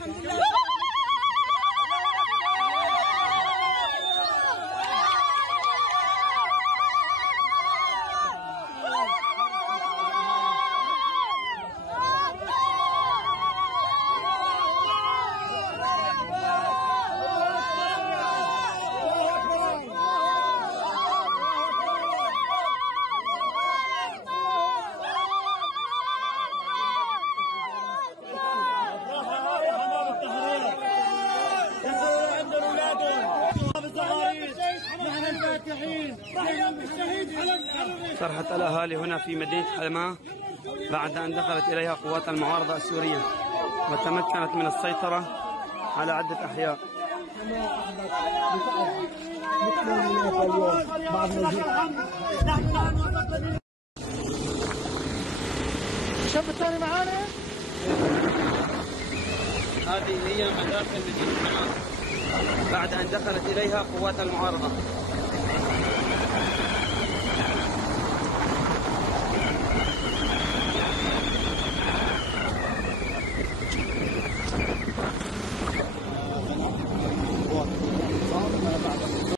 الحمد لله. صرخت الأهالي هنا في مدينة حلماة بعد أن دخلت إليها قوات المعارضة السورية وتمكنت من السيطرة على عدة أحياء. الشاب الثاني معانا. هذه هي مداخل مدينة حلماة بعد أن دخلت إليها قوات المعارضة.